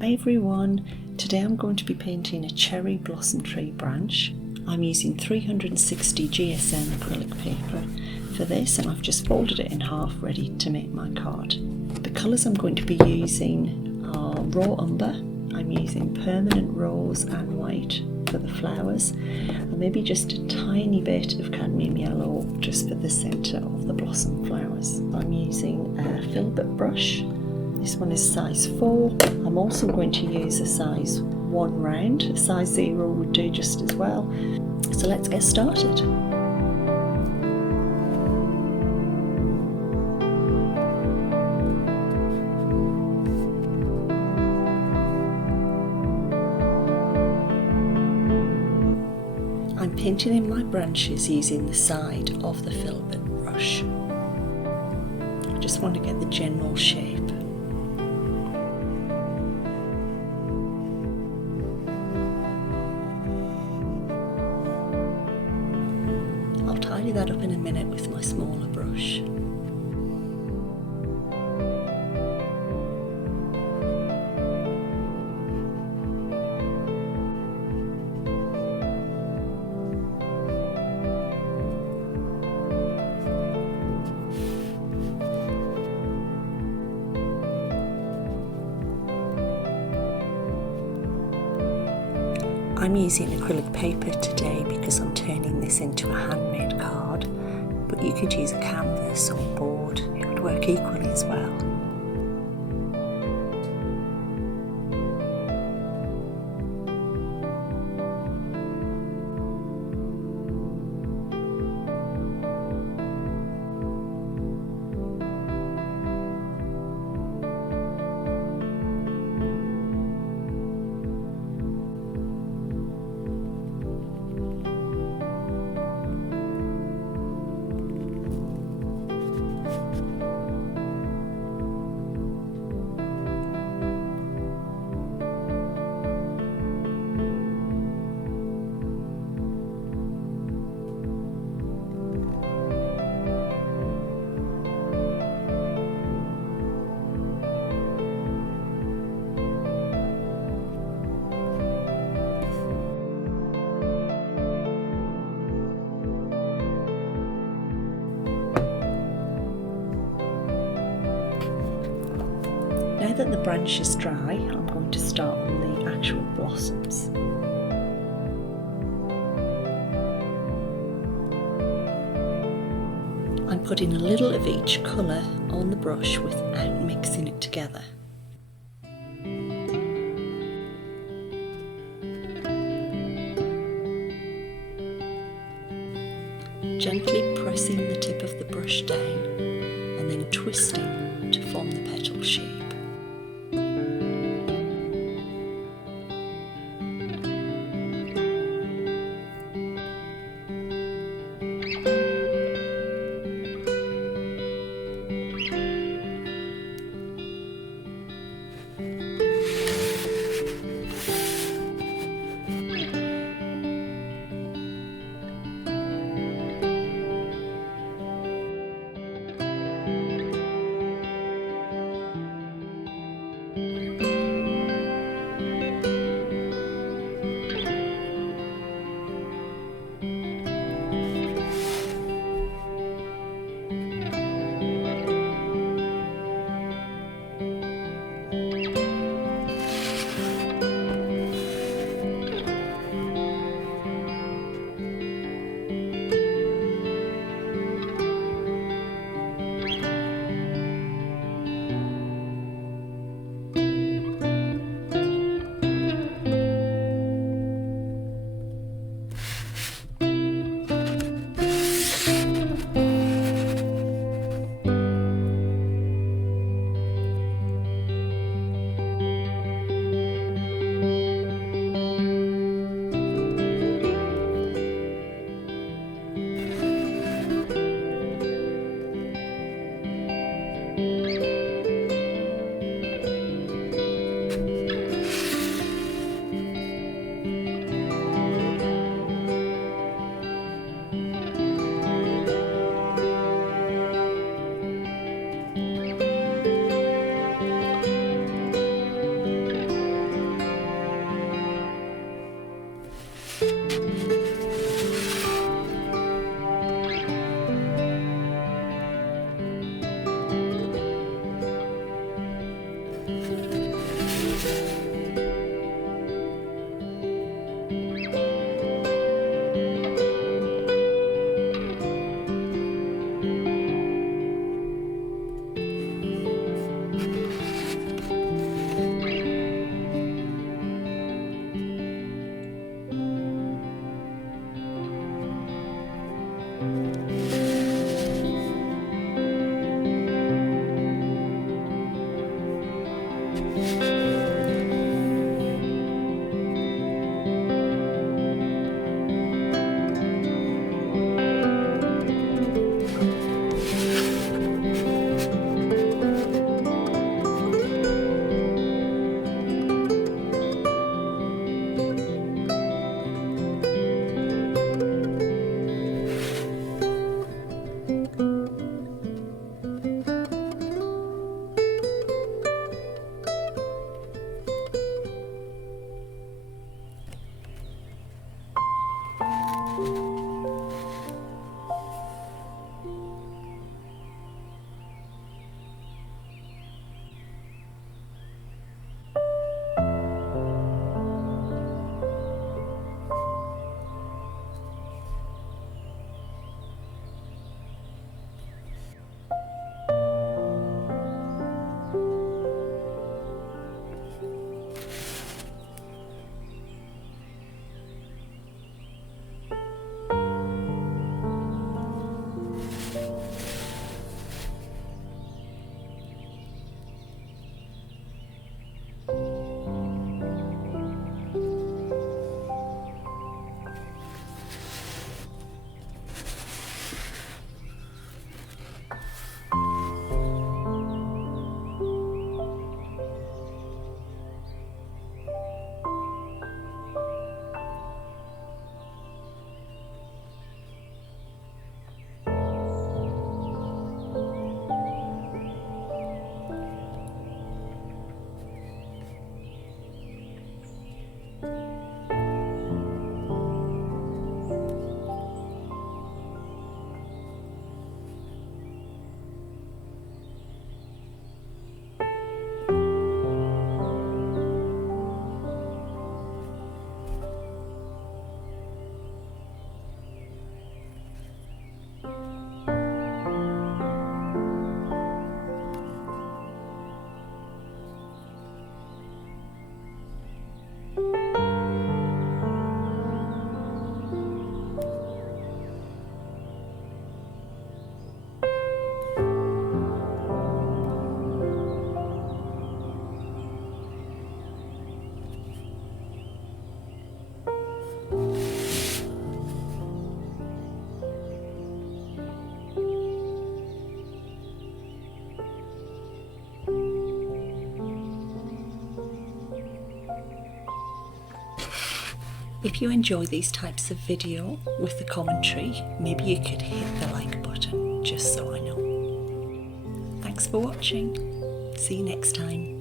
Hi everyone, today I'm going to be painting a cherry blossom tree branch. I'm using 360 GSM acrylic paper for this, and I've just folded it in half ready to make my card. The colours I'm going to be using are raw umber. I'm using permanent rose and white for the flowers, and maybe just a tiny bit of cadmium yellow just for the centre of the blossom flowers. I'm using a filbert brush. This one is size 4. I'm also going to use a size 1 round. A size 0 would do just as well. So let's get started. I'm painting in my branches using the side of the filbert brush. I just want to get the general shape. I'll tidy that up in a minute with my smaller brush. I'm using acrylic paper today because I'm turning this into a handmade card, but you could use a canvas or board, it would work equally as well. Now that the branch is dry, I'm going to start on the actual blossoms. I'm putting a little of each colour on the brush without mixing it together. Gently pressing the tip of the brush down and then twisting to form the petal shape. If you enjoy these types of video with the commentary, maybe you could hit the like button, just so I know. Thanks for watching. See you next time.